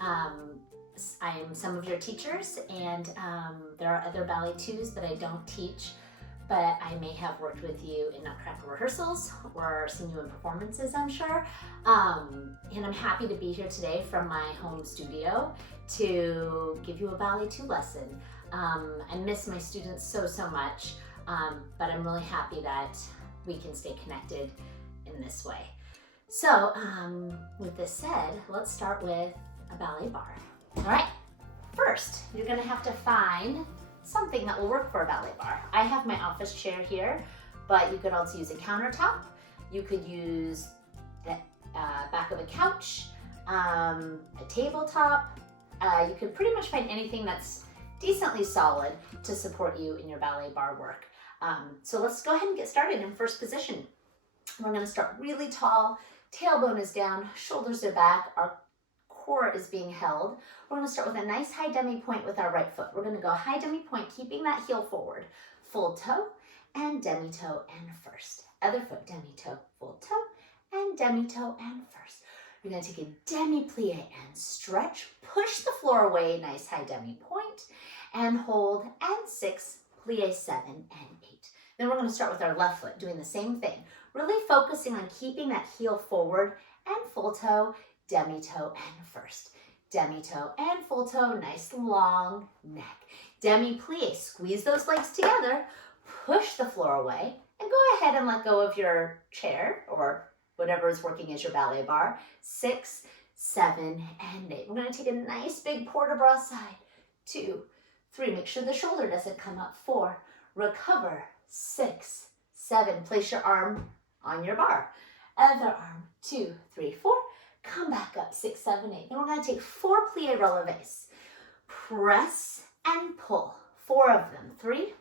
I'm some of your teachers, and there are other ballet twos that I don't teach, but I may have worked with you in Nutcracker rehearsals or seen you in performances, I'm sure. And I'm happy to be here today from my home studio to give you a ballet two lesson. I miss my students so much, but I'm really happy that we can stay connected in this way. So with this said, let's start with a ballet bar. All right, first, you're gonna have to find something that will work for a ballet bar. I have my office chair here, but you could also use a countertop. You could use the back of a couch, a tabletop. You could pretty much find anything that's decently solid to support you in your ballet bar work. So let's go ahead and get started in first position. We're gonna start really tall, tailbone is down, shoulders are back, our core is being held. We're gonna start with a nice high demi-point with our right foot. We're gonna go high demi-point, keeping that heel forward. Full toe and demi-toe and first. Other foot, demi-toe, full toe and demi-toe and first. You're gonna take a demi-plie and stretch. Push the floor away, nice high demi-point, and hold, and 6, plie 7 and 8. Then we're gonna start with our left foot, doing the same thing. Really focusing on keeping that heel forward and full toe, demi-toe and first. Demi-toe and full toe, nice long neck. Demi-plie, squeeze those legs together, push the floor away, and go ahead and let go of your chair or whatever is working as your ballet bar. 6, 7, and 8. We're gonna take a nice big port de bras side. 2, 3, make sure the shoulder doesn't come up. 4, recover. 6, 7, place your arm on your bar. Other arm, 2, 3, 4. Come back up, 6, 7, 8. Then we're gonna take 4 plie relevés. Press and pull, 4 of them, 3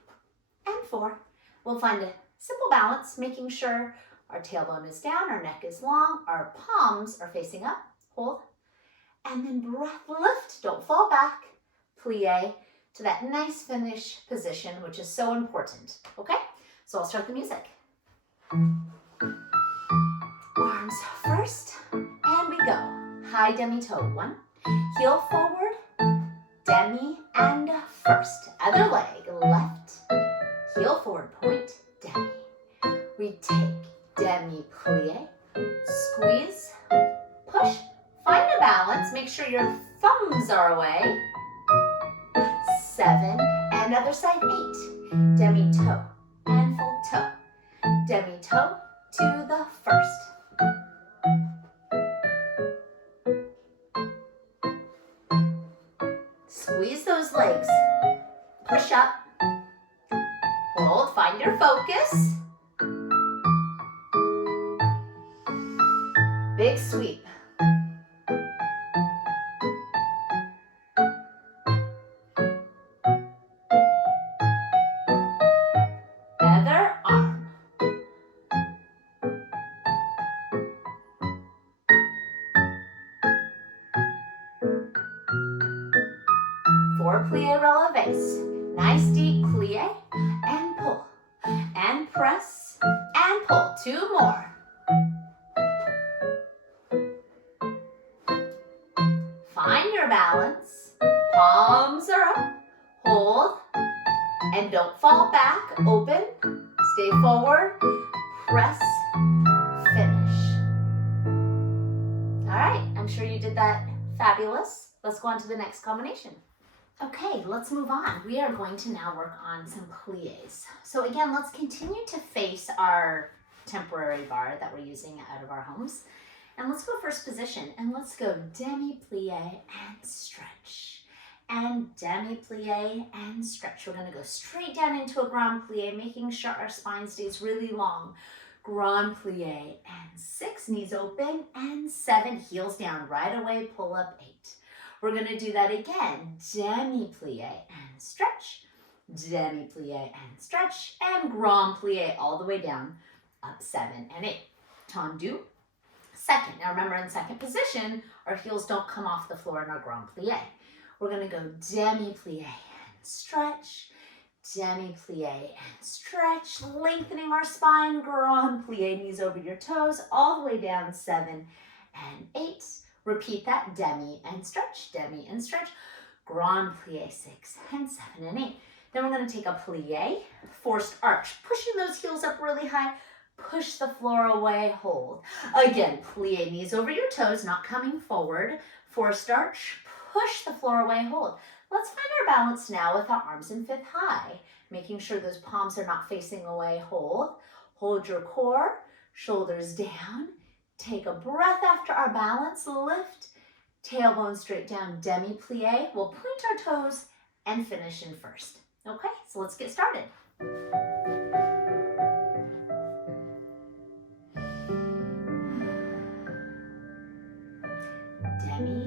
and 4. We'll find a simple balance, making sure our tailbone is down, our neck is long, our palms are facing up, hold, and then breath lift, don't fall back, plie to that nice finish position, which is so important, okay? So I'll start the music. Arms first, and we go. High demi-toe, 1, heel forward, demi and first. Other leg, left, heel forward, point, demi. We take demi-plie, squeeze, push, find a balance, make sure your thumbs are away. 7, and other side, 8. Demi-toe and full toe. Demi-toe to the first. Squeeze those legs. Push up. Hold, find your focus. Big sweep. Other arm. 4 plie relevés. Nice deep plie and pull and press and pull. 2 more. Find your balance. Palms are up. Hold. And don't fall back. Open. Stay forward. Press. Finish. All right. I'm sure you did that fabulous. Let's go on to the next combination. Okay, let's move on. We are going to now work on some plies. So again, let's continue to face our temporary bar that we're using out of our homes. And let's go first position, and let's go demi-plie and stretch. And demi-plie and stretch. We're gonna go straight down into a grand plie, making sure our spine stays really long. Grand plie and 6, knees open, and 7, heels down. Right away, pull up 8. We're gonna do that again. Demi-plie and stretch. Demi-plie and stretch. And grand plie all the way down, up 7 and 8. Tendu. Second. Now remember, in second position, our heels don't come off the floor in our grand plie. We're gonna go demi-plie and stretch. Demi-plie and stretch, lengthening our spine. Grand plie, knees over your toes, all the way down, 7 and 8. Repeat that, demi and stretch, demi and stretch. Grand plie, 6 and 7 and 8. Then we're going to take a plie, forced arch, pushing those heels up really high. Push the floor away, hold. Again, plie, knees over your toes, not coming forward. Forced arch, push the floor away, hold. Let's find our balance now with our arms in fifth high, making sure those palms are not facing away, hold. Hold your core, shoulders down. Take a breath after our balance, lift. Tailbone straight down, demi-plie. We'll point our toes and finish in first. Okay, so let's get started. Demi.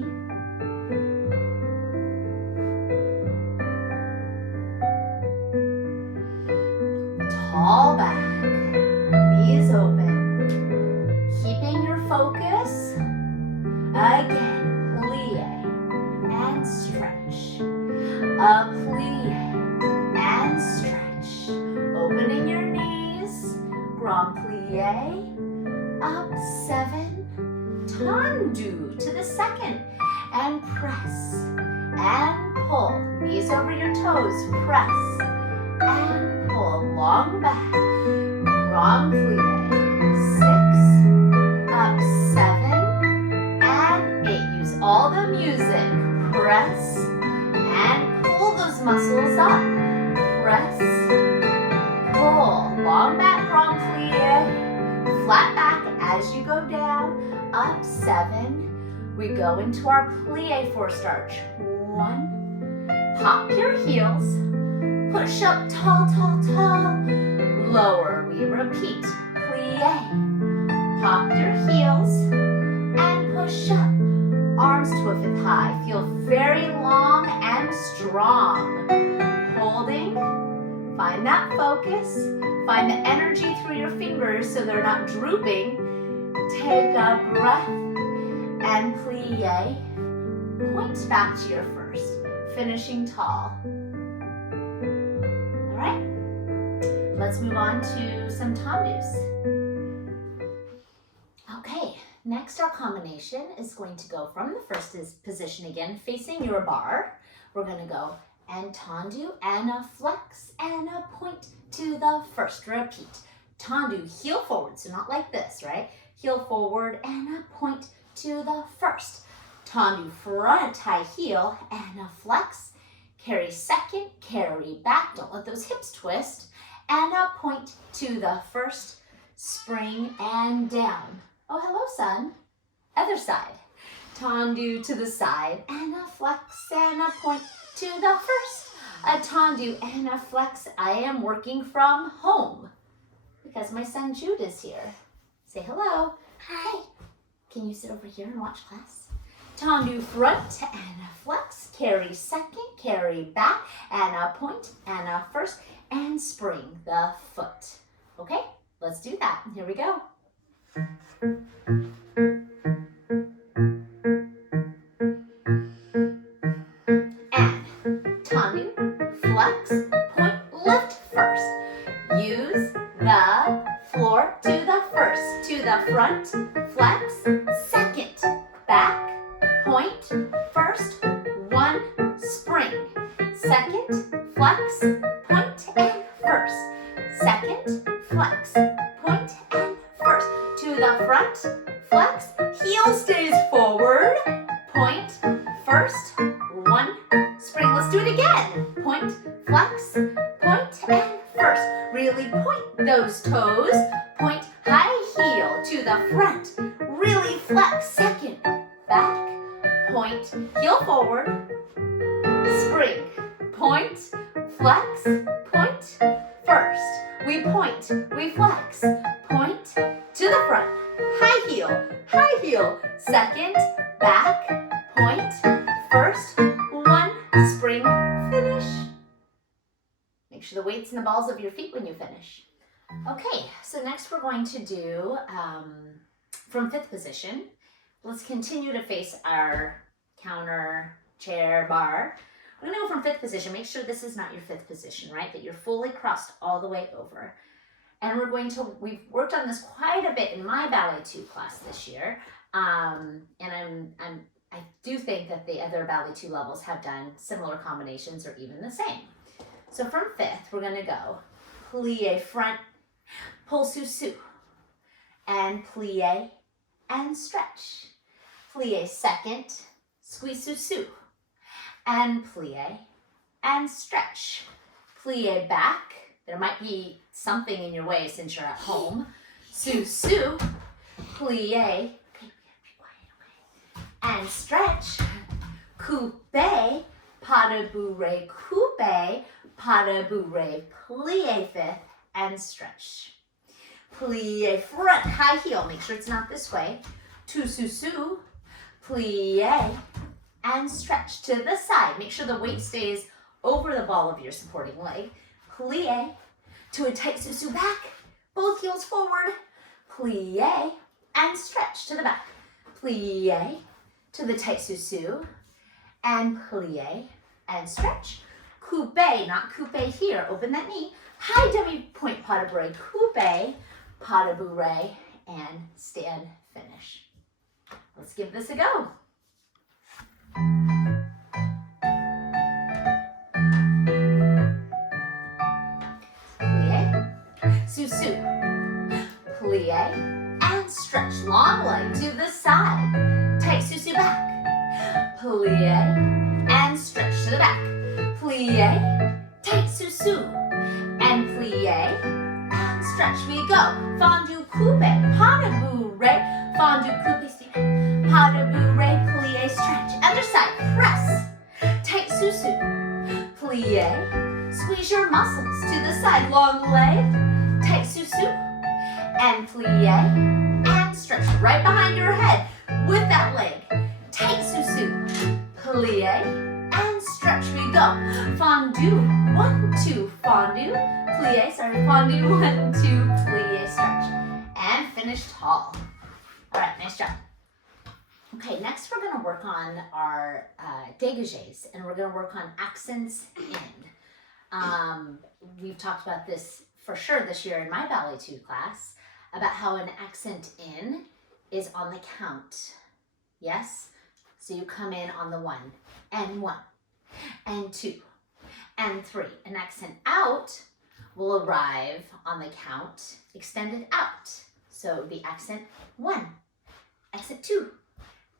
Tall back, knees open. Keeping your focus. Again, plie and stretch. A plie and stretch. Opening your knees. Grand plie. Up 7. Tendu to the second. And press. And pull. Knees over your toes. Press. And pull. Long back. Grand plie. 6. Up 7. And 8. Use all the music. Press. And pull those muscles up. Press. Pull. Long back, grand plie. Flat back as you go down. Up 7. We go into our plie forced arch. 1. Pop your heels. Push up tall, tall, tall. Lower. We repeat. Plie. Pop your heels. And push up. Arms to a fifth high. Feel very long and strong. Holding. Find that focus. Find the energy through your fingers so they're not drooping. Take a breath and plie. Point back to your first. Finishing tall. All right. Let's move on to some tendus. Okay, next our combination is going to go from the first position again, facing your bar. We're going to go and tendu and a flex and a point to the first. Repeat. Tendu, heel forward, so not like this, right? Heel forward and a point to the first. Tendu, front high heel and a flex. Carry second, carry back. Don't let those hips twist. And a point to the first. Spring and down. Oh, hello, son. Other side. Tendu to the side and a flex and a point to the first. A tendu and a flex. I am working from home because my son Jude is here. Say hello. Hi. Can you sit over here and watch class? Tendu front and a flex. Carry second, carry back, and a point and a first, and spring the foot. Okay, let's do that. Here we go. And tendu, flex, point, lift first. Use the floor to the first, to the front, flex, second, back, point, first, 1, spring, second, flex, point, and first, second, flex, point, and first, to the front, flex, heel stays forward, point, first, 1, spring. Let's do it again. Point, flex, point, and first. Really point those toes. Point, high heel to the front. Really flex, second, back, point, heel forward, spring, point, flex, point, first. We point, we flex, point, to the front, high heel, second, back, point, first, 1, spring, finish. Make sure the weight's in the balls of your feet when you finish. Okay, so next we're going to do from fifth position. Let's continue to face our counter, chair, bar. We're gonna go from fifth position. Make sure this is not your fifth position, right? That you're fully crossed all the way over. And we've worked on this quite a bit in my Ballet 2 class this year. And I do think that the other Ballet 2 levels have done similar combinations or even the same. So from 5th, we're gonna go plie front, pull sous-sus, and plie and stretch. Plie 2nd, squeeze sous-sus, and plie and stretch. Plie back. There might be something in your way since you're at home. Sous-sus, plie, and stretch. Coupe, pas de bourrée, coupe, pas de bourrée, plie 5th, and stretch. Plie front, high heel, make sure it's not this way. Two sous-sus, plie, and stretch to the side. Make sure the weight stays over the ball of your supporting leg. Plie, to a tight sous-sus back, both heels forward. Plie, and stretch to the back. Plie, to the tight sous-sus, and plie, and stretch. Coupe, not coupe here, open that knee. High demi-point pas de bourrée, coupe, pas de bourrée, and stand finish. Let's give this a go. Plie, sous-sus, plie, and stretch. Long leg to the side. Tight sous-sus back. Plie, and stretch to the back. Plie, tight sous-sus, and plie, and stretch. We go. Fondue coupe, pas de bourrée, fondue coupe, stand. Pas de bourrée, plie, stretch. Other side, press. Tight sous-sus, plie, squeeze your muscles to the side. Long leg, tight sous-sus, and plie, and stretch right behind your head with that leg. Tight sous-sus, plie, and stretch. We go. Fondue, 1, 2, fondue, plie, fondue, 1, 2, plie, stretch. And finish tall. All right, nice job. Okay, next we're gonna work on our dégagés, and we're gonna work on accents in. We've talked about this for sure this year in my Ballet 2 class, about how an accent in is on the count. Yes? So you come in on the 1, and 2, and 3. An accent out will arrive on the count extended out. So it would be accent 1, accent 2,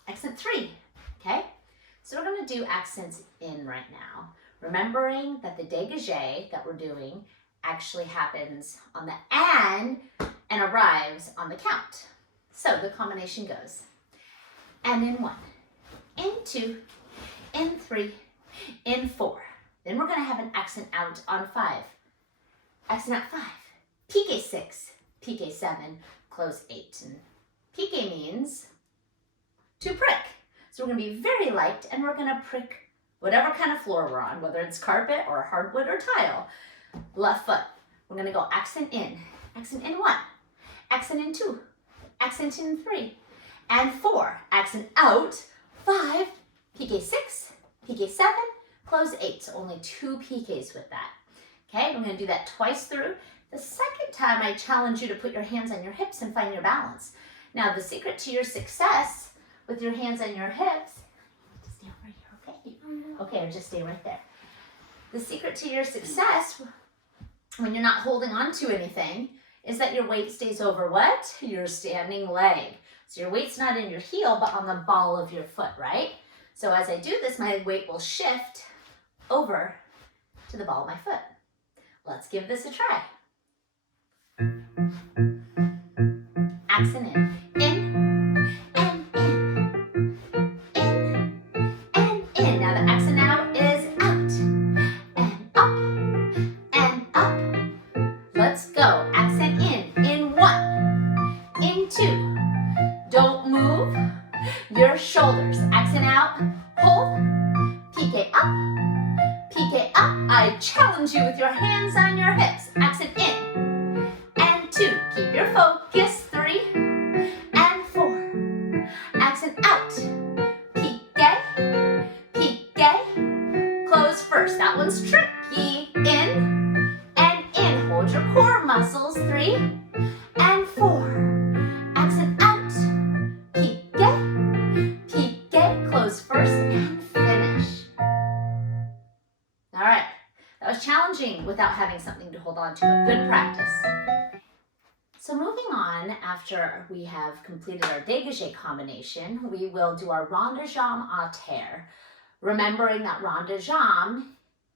accent 3, okay? So we're gonna do accents in right now, remembering that the dégagé that we're doing actually happens on the and arrives on the count. So the combination goes, and in 1, in 2, in 3, in 4. Then we're gonna have an accent out on 5. Accent out 5, piqué 6, piqué 7, close 8. And piqué means to prick. So we're gonna be very light and we're gonna prick whatever kind of floor we're on, whether it's carpet or hardwood or tile. Left foot, we're gonna go accent in 1, accent in 2, accent in 3, and 4, accent out 5, piqué 6, piqué 7, close 8. So only 2 piqués with that. Okay, we're gonna do that twice through. The second time, I challenge you to put your hands on your hips and find your balance. Now, the secret to your success with your hands on your hips, just stay over here, okay? Okay, or just stay right there. The secret to your success when you're not holding on to anything is that your weight stays over what? Your standing leg. So your weight's not in your heel, but on the ball of your foot, right? So as I do this, my weight will shift over to the ball of my foot. Let's give this a try. Accent in. In, and in. In, and in. Now the accent out is out. And up, and up. Let's go. Accent in 1, in 2. Don't move your shoulders. Accent out, hold, piqué up, piqué up. I challenge you with your hands on your hips. Accent in, and 2. Keep your focus. 3, and 4. Accent out, piqué, piqué. Close first. That one's tricky. In, and in. Hold your core muscles. 3, and 4. Accent out, piqué, lunging without having something to hold on to. A good practice. So moving on, after we have completed our dégagé combination, we will do our rond de jambe à terre. Remembering that rond de jambe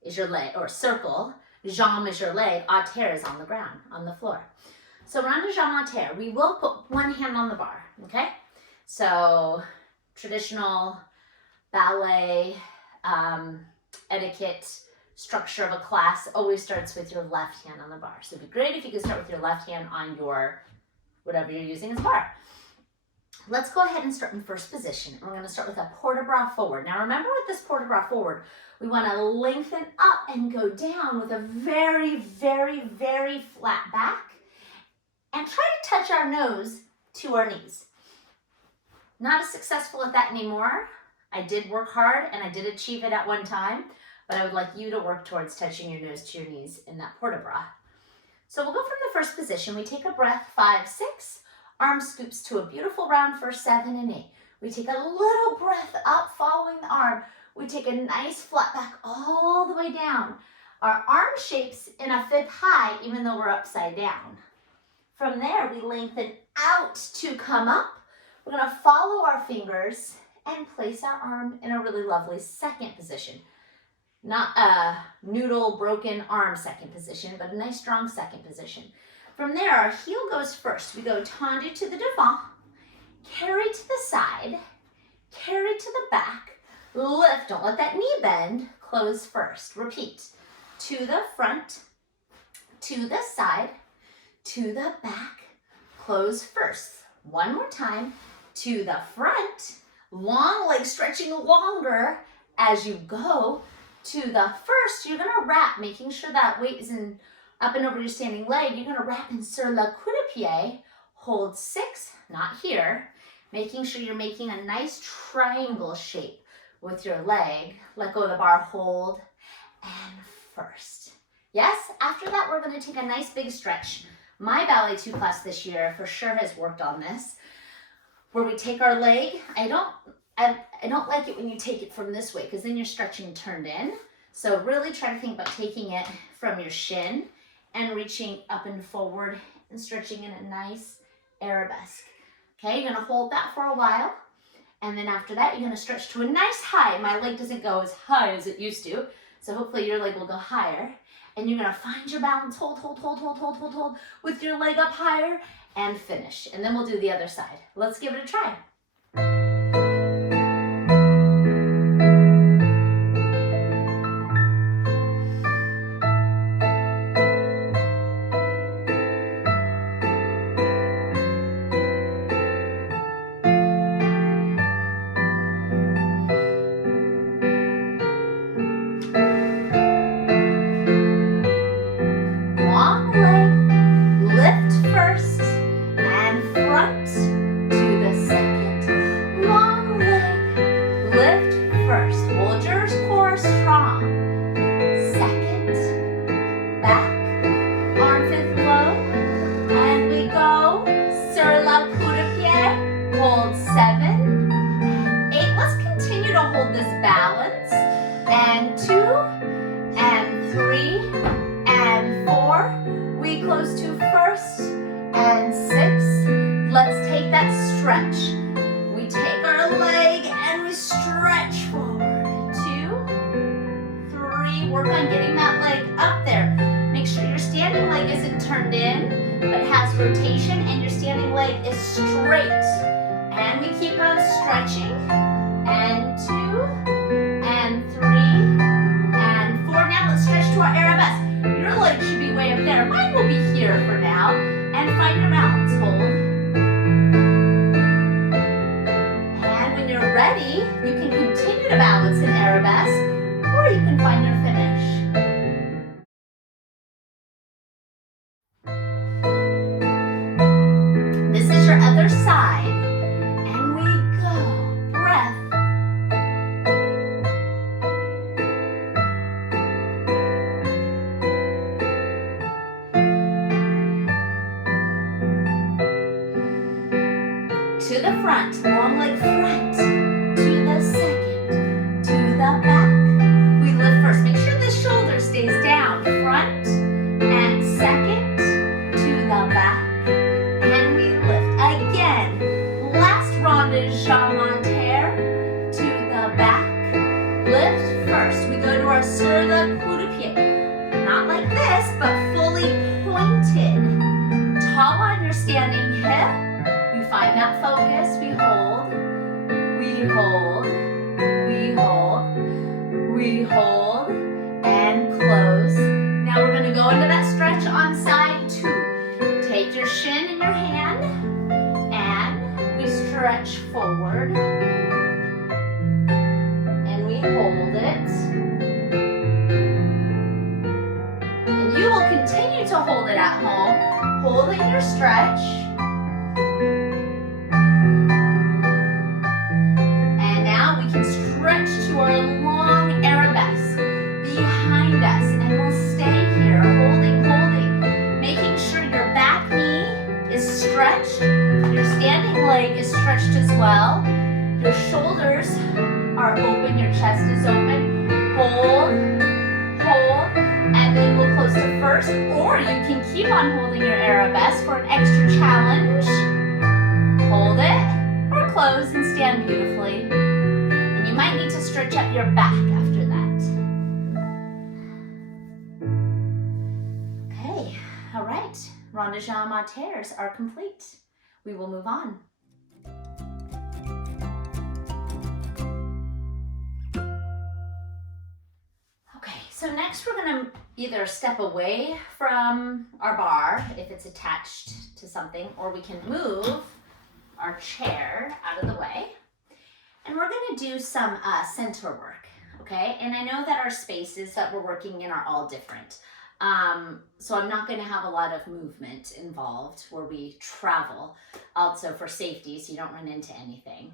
is your leg, or circle, jambe is your leg, à terre is on the ground, on the floor. So rond de jambe à terre, we will put one hand on the bar, okay? So traditional ballet etiquette structure of a class always starts with your left hand on the bar. So it'd be great if you could start with your left hand on your, whatever you're using as bar. Let's go ahead and start in first position. We're going to start with a port de bras forward. Now remember with this port de bras forward, we want to lengthen up and go down with a very, very, very flat back and try to touch our nose to our knees. Not as successful at that anymore. I did work hard and I did achieve it at one time, but I would like you to work towards touching your nose to your knees in that port de bras. So we'll go from the first position. We take a breath, 5, 6. Arm scoops to a beautiful round for 7 and 8. We take a little breath up following the arm. We take a nice flat back all the way down. Our arm shapes in a fifth high even though we're upside down. From there, we lengthen out to come up. We're going to follow our fingers and place our arm in a really lovely second position. Not a noodle broken arm second position, but a nice strong second position. From there, our heel goes first. We go tendu to the devant, carry to the side, carry to the back, lift, don't let that knee bend, close first. Repeat, to the front, to the side, to the back, close first. One more time, to the front, long leg stretching longer as you go. To the first, you're gonna wrap, making sure that weight is in up and over your standing leg. You're gonna wrap in sur le coup de pied, hold 6, not here, making sure you're making a nice triangle shape with your leg. Let go of the bar, hold, and first. Yes, after that, we're gonna take a nice big stretch. My Ballet 2 class this year for sure has worked on this, where we take our leg. I don't like it when you take it from this way because then you're stretching turned in. So really try to think about taking it from your shin and reaching up and forward and stretching in a nice arabesque. Okay, you're gonna hold that for a while. And then after that, you're gonna stretch to a nice high. My leg doesn't go as high as it used to. So hopefully your leg will go higher. And you're gonna find your balance, hold, with your leg up higher and finish. And then we'll do the other side. Let's give it a try. Work on getting that leg up there. Make sure your standing leg isn't turned in, but has rotation, and your standing leg is straight. And we keep on stretching. And 2, and 3, and 4. Now let's stretch to our arabesque. Your leg should be way up there. Mine will be here for now. And find your balance. Hold. And when you're ready, you can continue to balance in arabesque, or you can find your finish. This is your other side, and we go. Breath. To the front, long leg front. To the second, to the back. First, make sure the shoulder stays down, lift first. We go to our sur le coup de pied. Not like this, but fully pointed. Tall on your standing hip. We find that focus. We hold. We hold. We hold. We hold. And close. Now we're going to go into that stretch on side 2. Take your shin in your hand. And we stretch forward. And we hold it. And you will continue to hold it at home, holding your stretch. And now we can stretch to our long arabesque behind us. And we'll stay here, holding, making sure your back knee is stretched. Your standing leg is stretched as well. Your shoulders are open, your chest is open. Hold, and then we'll close to first, or you can keep on holding your arabesque for an extra challenge. Hold it, or close and stand beautifully. And you might need to stretch up your back after that. Okay, all right. Rond de jambe à terres are complete. We will move on. So next we're going to either step away from our bar if it's attached to something, or we can move our chair out of the way. And we're going to do some center work, okay? And I know that our spaces that we're working in are all different. So I'm not going to have a lot of movement involved where we travel, also for safety so you don't run into anything.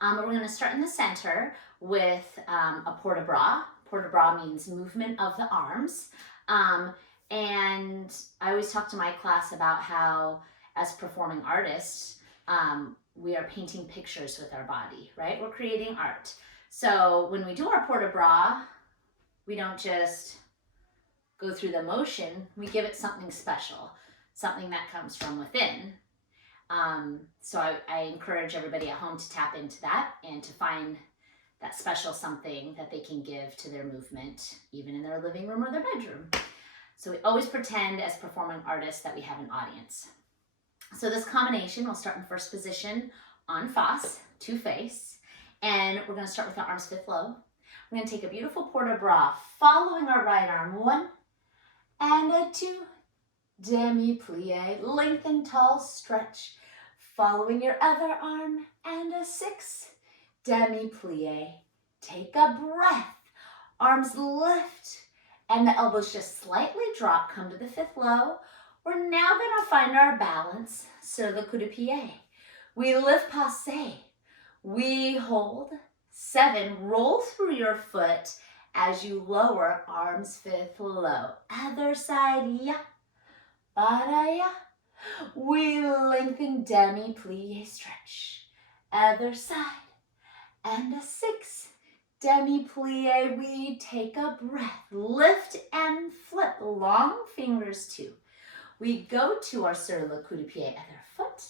But we're going to start in the center with a port de bras. Port de bras means movement of the arms. And I always talk to my class about how, as performing artists, we are painting pictures with our body, right? We're creating art. So when we do our port de bras, we don't just go through the motion, we give it something special, something that comes from within. So I encourage everybody at home to tap into that and to find that special something that they can give to their movement, even in their living room or their bedroom. So we always pretend as performing artists that we have an audience. So this combination, we'll start in first position on face, to face, and we're gonna start with the arms fifth low. We're gonna take a beautiful port de bras, following our right arm, 1 and a 2, demi-plie, lengthen, tall stretch, following your other arm, and a 6, demi-plie. Take a breath, arms lift, and the elbows just slightly drop, come to the fifth low. We're now gonna find our balance, sur le coup de pied. We lift passé, we hold, 7, roll through your foot as you lower, arms fifth low. Other side, ya, para ya. We lengthen, demi-plie, stretch. Other side. And a 6, demi-plie, we take a breath, lift and flip, long fingers 2. We go to our sur le coup de pied, other foot,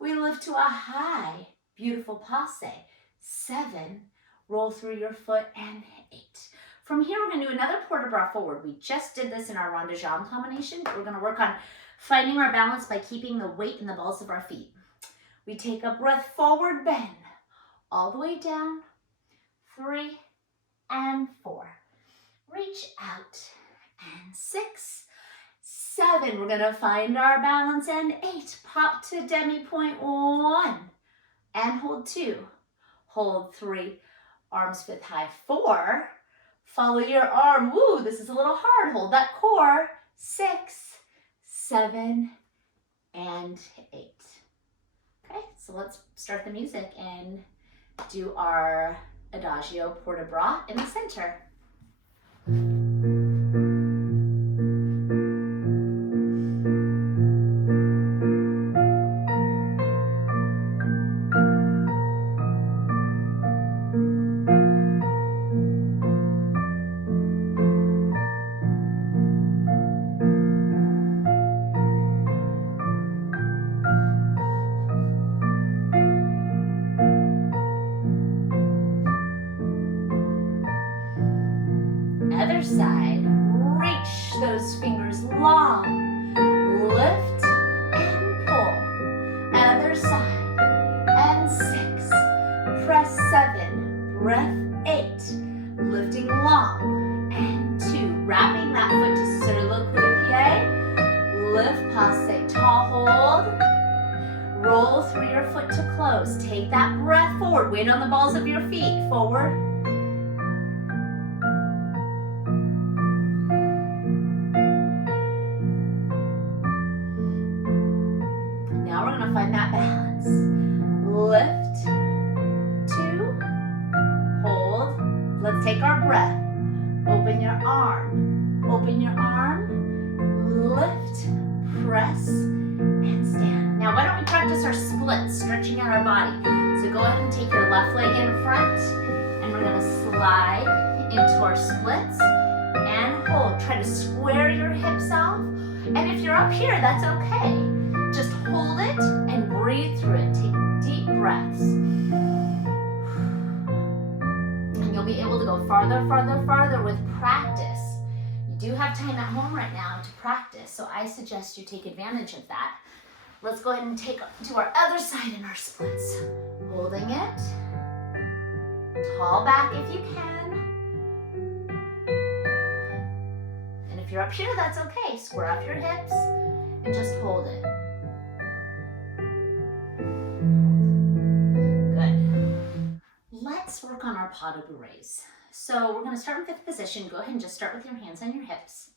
we lift to a high, beautiful passe, 7, roll through your foot, and 8. From here, we're gonna do another port de bras forward. We just did this in our rond de jambe combination, but we're gonna work on finding our balance by keeping the weight in the balls of our feet. We take a breath, forward bend, all the way down, 3 and 4. Reach out, and 6, 7. We're gonna find our balance, and 8. Pop to demi-point, 1, and hold 2. Hold 3, arms fifth high, 4. Follow your arm, woo, this is a little hard. Hold that core, 6, 7, and 8. Okay, so let's start the music and do our Adagio port de bras in the center. Other side. Reach those fingers long. Lift and pull. Other side. And 6. Press 7. Breath 8. Lifting long. And 2. Wrapping that foot to sur le coude-pied. Lift, passe, tall hold. Roll through your foot to close. Take that breath forward. Weight on the balls of your feet. Forward. Now we're going to find that balance. Lift. 2. Hold. Let's take our breath. Open your arm. Open your arm. Lift. Press. And stand. Now why don't we practice our splits, stretching out our body. So go ahead and take your left leg in front, and we're going to slide into our splits and hold. Try to square your hips off, and if you're up here, that's okay. Just hold it and breathe through it. Take deep breaths. And you'll be able to go farther, farther, farther with practice. You do have time at home right now to practice, so I suggest you take advantage of that. Let's go ahead and take to our other side in our splits. Holding it. Tall back if you can. And if you're up here, that's okay. Square up your hips and just hold it. Good. Let's work on our pas de bourrées. So we're going to start in fifth position. Go ahead and just start with your hands on your hips.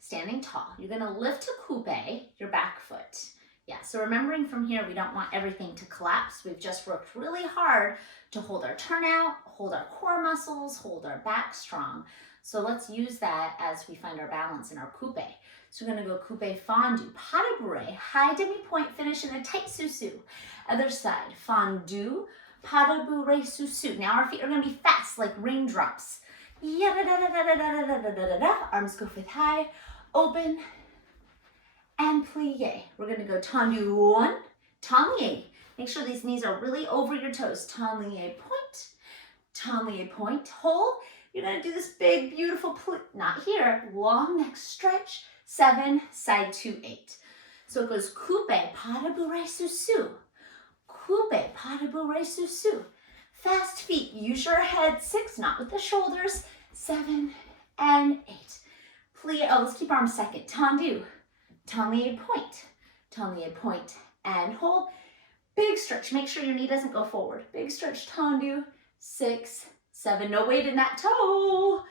Standing tall. You're going to lift to coupe your back foot. Yeah, so remembering from here, we don't want everything to collapse. We've just worked really hard to hold our turnout, hold our core muscles, hold our back strong. So let's use that as we find our balance in our coupe. So we're going to go coupe fondu, pas de bourrée, high demi-point finish in a tight sous-sus. Other side, fondu, pas de bourrée sous-sus. Now our feet are going to be fast like raindrops. Arms go with high, open, and plie. We're going to go tendu 1, tendu. Make sure these knees are really over your toes. Tendu point, hold. You're going to do this big, beautiful plie. Not here. Long neck stretch. 7, side 2, 8. So it goes coupe, pas de bourrée sous-sus. Coupe, pas de bourrée sous-sus. Fast feet. Use your head. 6, not with the shoulders. 7 and 8. Plie. Oh, let's keep arms second. Tendu. Tendu point, and hold. Big stretch, make sure your knee doesn't go forward. Big stretch, tendu, 6, 7, no weight in that toe,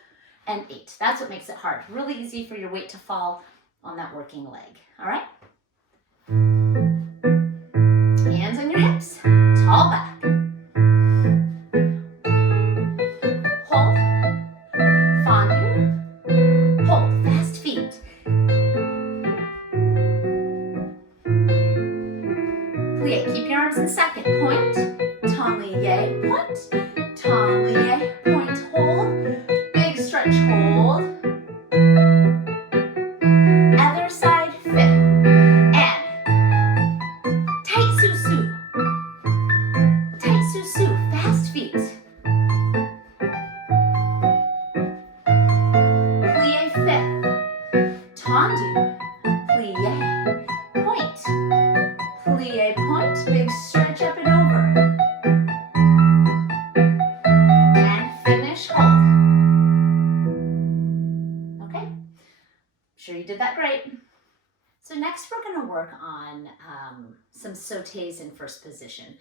and 8. That's what makes it hard. Really easy for your weight to fall on that working leg, all right? Hands on your hips, tall back. Hold, fondu, hold, fast feet. Keep your arms in second. Point, tendu, point, hold. Big stretch, hold. Other side, fifth. And tight sous-sus. Tight sous-sus, fast feet. Plie fifth. Tendu, plie, point. Plie, point, big stretch up and over. And finish, hold. Okay, sure you did that great. So next we're going to work on some sautés in first position.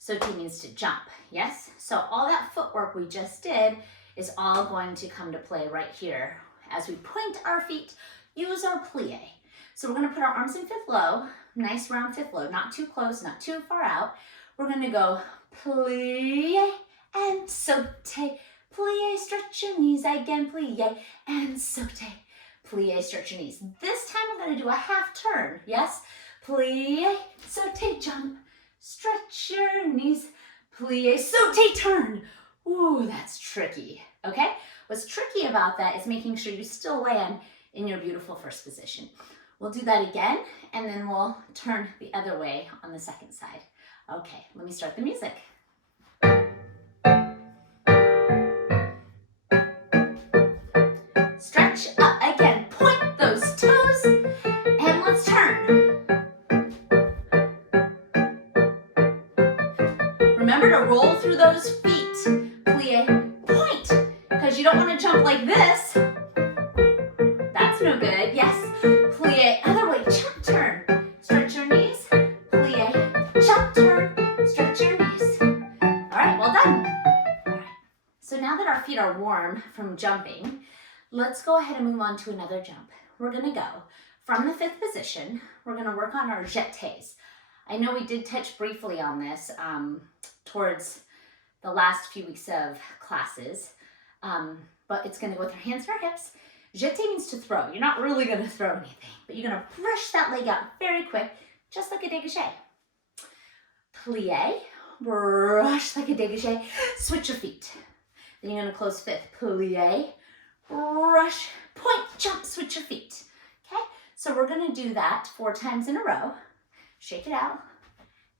Sauté means to jump, yes? So all that footwork we just did is all going to come to play right here. As we point our feet, use our plie. So we're going to put our arms in fifth low, nice round fifth low, not too close, not too far out. We're going to go plie and sauté. Plie, stretch your knees again, plie and sauté. Plie, stretch your knees. This time we're going to do a half turn, yes? Plie, sauté, jump, stretch your knees, plie, sauté, turn. Ooh, that's tricky, okay? What's tricky about that is making sure you still land in your beautiful first position. We'll do that again, and then we'll turn the other way on the second side. Okay, let me start the music. jump like this. That's no good. Yes. Plie, other way, jump, turn. Stretch your knees. Plie, jump, turn. Stretch your knees. All right, well done. All right. So now that our feet are warm from jumping, let's go ahead and move on to another jump. We're gonna go from the 5th position. We're gonna work on our jetés. I know we did touch briefly on this towards the last few weeks of classes, but it's gonna go with our hands and our hips. Jeté means to throw. You're not really gonna throw anything, but you're gonna brush that leg out very quick, just like a dégagé. Plie, brush like a dégagé, switch your feet. Then you're gonna close 5th, plie, brush, point, jump, switch your feet. Okay, so we're gonna do that 4 times in a row. Shake it out,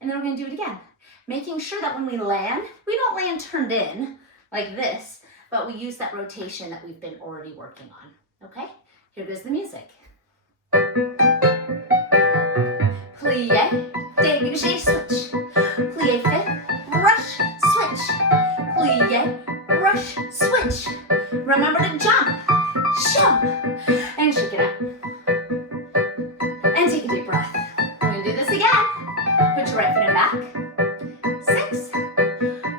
and then we're gonna do it again. Making sure that when we land, we don't land turned in like this, but we use that rotation that we've been already working on, okay? Here goes the music. Plie, dégagé, switch. Plie 5th, brush, switch. Plie, brush, switch. Remember to jump, jump, and shake it out. And take a deep breath. We're gonna do this again. Put your right foot in back. 6,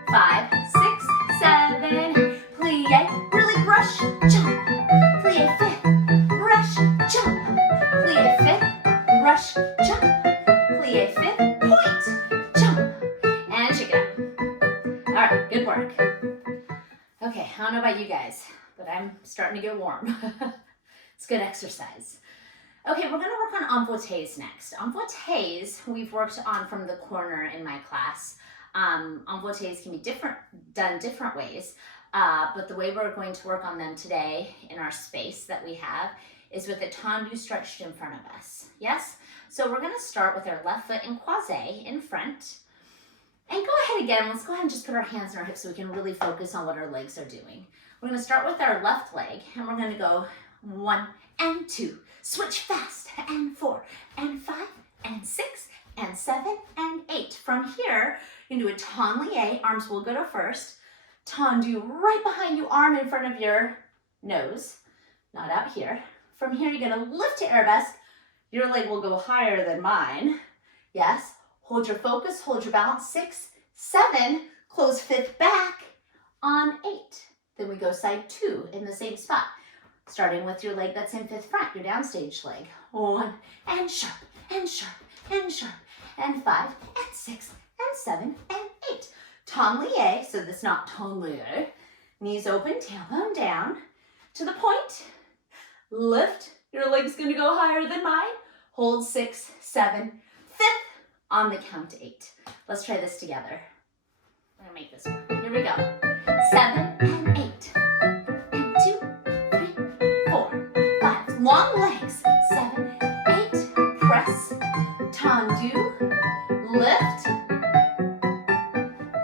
5, 6, 7. Plie, really brush, jump. Plie 5th, brush, jump. Plie 5th, brush, jump. Plie 5th, point, jump. And shake it out. All right, good work. Okay, I don't know about you guys, but I'm starting to get warm. It's good exercise. Okay, we're gonna work on envoûtés next. Envoûtés we've worked on from the corner in my class. Envoûtés can be done different ways, but the way we're going to work on them today in our space that we have is with a tendu stretched in front of us. Yes? So we're gonna start with our left foot in croisé in front. And go ahead again, let's go ahead and just put our hands on our hips so we can really focus on what our legs are doing. We're gonna start with our left leg, and we're gonna go 1 and 2. Switch fast, and 4, and 5, and 6, and 7, and 8. From here, you can do a tendu, arms will go to first. Tendu right behind you, arm in front of your nose, not out here. From here, you're gonna lift to arabesque. Your leg will go higher than mine. Yes, hold your focus, hold your balance. 6, 7, close 5th back on 8. Then we go side 2 in the same spot. Starting with your leg that's in 5th front, your downstage leg. 1, and sharp, and sharp, and sharp, and 5, and 6, and 7, and 8. Tendu, so that's not tendu. Knees open, tailbone down. To the point, lift. Your leg's gonna go higher than mine. Hold 6, 7, 5th on the count 8. Let's try this together. I'm gonna make this work. Here we go. 7 and 8. And 2, 3, 4, 5. Long legs. 7, 8. Press. Tendu. Lift.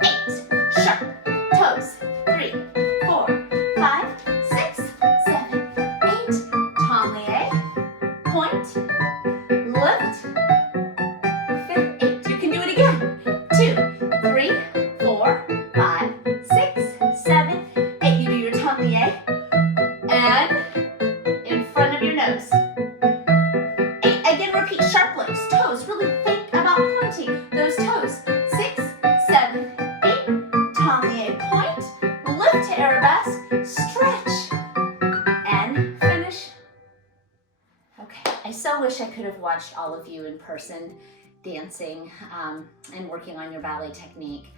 8. Sharp. Toes. 3, 4, 5, 6, 7, 8. Tendu. Point. Lift. 5th, 8. You can do it again. 2, 3, 4, 5, 6, 7, 8. You do your tendu and in front of your nose. 8. Again, repeat sharp legs. Toes. Really think about pointing those toes. 6, 7, 8. Tendu, point. Lift to arabesque. Stretch. And finish. Okay. I so wish I could have watched all of you in person dancing and working on your ballet technique.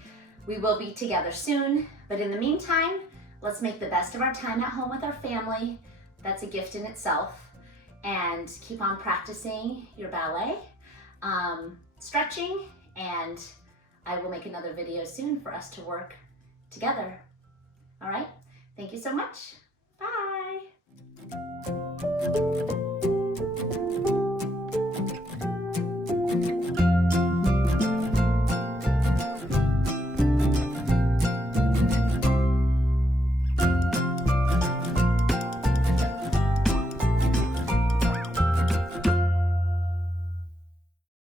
We will be together soon, but in the meantime, let's make the best of our time at home with our family. That's a gift in itself. And keep on practicing your ballet, stretching, and I will make another video soon for us to work together. All right? Thank you so much. Bye.